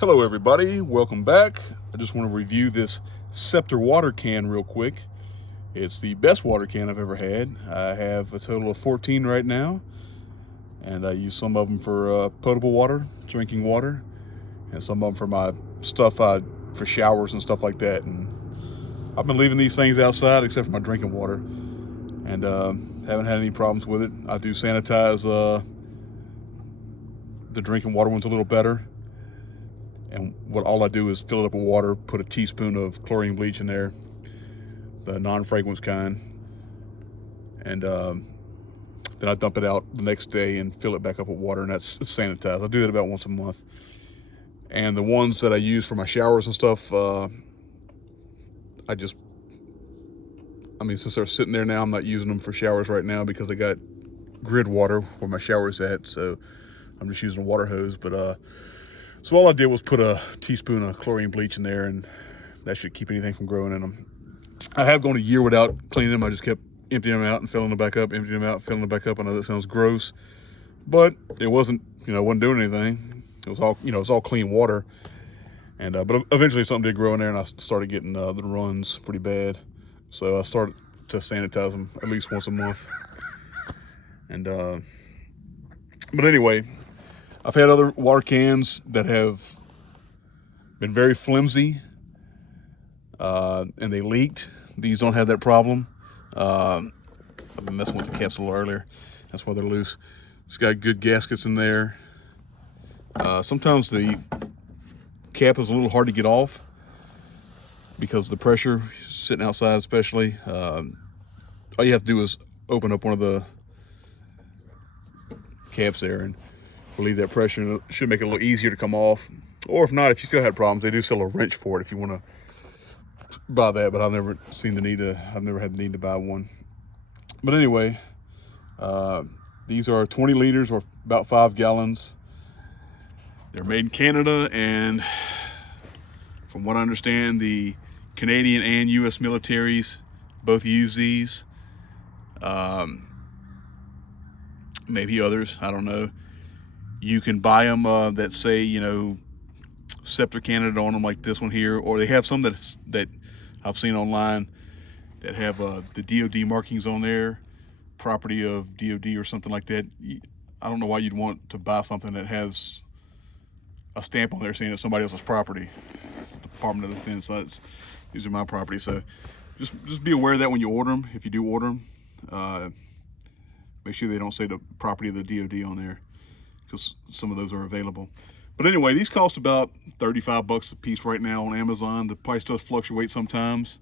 Hello everybody, welcome back. I just want to review this Scepter Water Can real quick. It's the best water can I've ever had. I have a total of 14 right now, and I use some of them for potable water, drinking water, and some of them for my stuff, for showers and stuff like that. And I've been leaving these things outside except for my drinking water, and haven't had any problems with it. I do sanitize the drinking water ones a little better. And all I do is fill it up with water, put a teaspoon of chlorine bleach in there, the non-fragrance kind, and then I dump it out the next day and fill it back up with water, and it's sanitized. I do that about once a month. And the ones that I use for my showers and stuff, since they're sitting there now, I'm not using them for showers right now because I got grid water where my shower's at, so I'm just using a water hose. But so all I did was put a teaspoon of chlorine bleach in there, and that should keep anything from growing in them. I have gone a year without cleaning them. I just kept emptying them out and filling them back up, emptying them out, filling them back up. I know that sounds gross, but it wasn't doing anything. It was all clean water. And but eventually something did grow in there, and I started getting the runs pretty bad. So I started to sanitize them at least once a month. And but anyway, I've had other water cans that have been very flimsy, and they leaked. These don't have that problem. I've been messing with the caps a little earlier. That's why they're loose. It's got good gaskets in there. Sometimes the cap is a little hard to get off because of the pressure sitting outside, especially. All you have to do is open up one of the caps there and relieve that pressure, and it should make it a little easier to come off. Or if not, if you still had problems, they do sell a wrench for it if you want to buy that, but I've never had the need to buy one. But anyway, these are 20 liters or about 5 gallons. They're made in Canada, and from what I understand, the Canadian and US militaries both use these. Maybe others, I don't know. You can buy them that say, Scepter Canada on them, like this one here, or they have some that I've seen online that have the DOD markings on there, property of DOD or something like that. I don't know why you'd want to buy something that has a stamp on there saying it's somebody else's property. Department of Defense. These are my property. So just be aware of that when you order them. If you do order them, make sure they don't say the property of the DOD on there, because some of those are available. But anyway, these cost about 35 bucks a piece right now on Amazon. The price does fluctuate sometimes.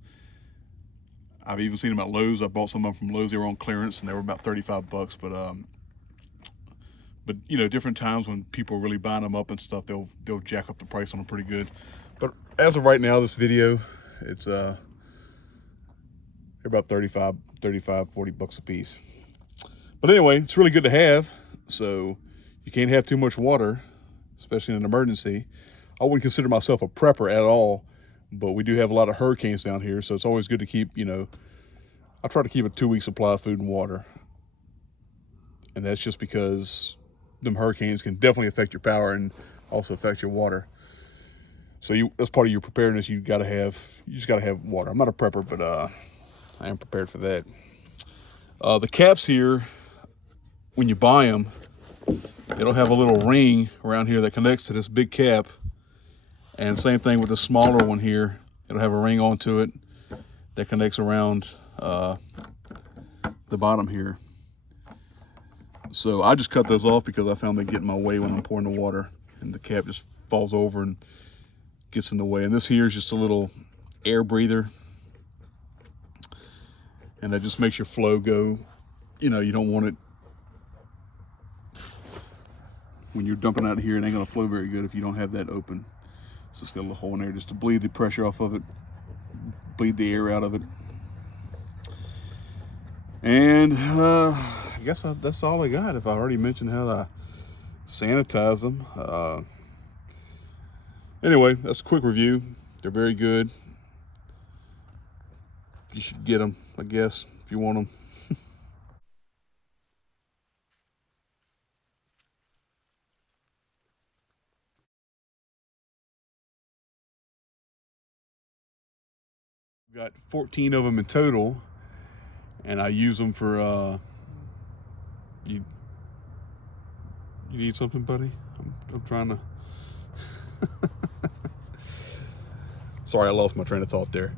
I've even seen them at Lowe's. I bought some of them from Lowe's. They were on clearance and they were about 35 bucks. But different times when people are really buying them up and stuff, they'll jack up the price on them pretty good. But as of right now, this video, it's they're about 35, 40 bucks a piece. But anyway, it's really good to have. So you can't have too much water, especially in an emergency. I wouldn't consider myself a prepper at all, but we do have a lot of hurricanes down here, so it's always good to keep, I try to keep a 2-week supply of food and water. And that's just because them hurricanes can definitely affect your power and also affect your water. So that's part of your preparedness. You just gotta have water. I'm not a prepper, but I am prepared for that. The caps here, when you buy them, it'll have a little ring around here that connects to this big cap. And same thing with the smaller one here. It'll have a ring onto it that connects around the bottom here. So I just cut those off because I found they get in my way when I'm pouring the water, and the cap just falls over and gets in the way. And this here is just a little air breather, and that just makes your flow go. You don't want it when you're dumping out of here. It ain't gonna flow very good if you don't have that open. So it's got a little hole in there just to bleed the pressure off of it, bleed the air out of it. And I guess that's all I got. If I already mentioned how to sanitize them. Anyway, that's a quick review. They're very good. You should get them, I guess, if you want them. Got 14 of them in total, and I use them for you need something, buddy? I'm trying to sorry, I lost my train of thought there.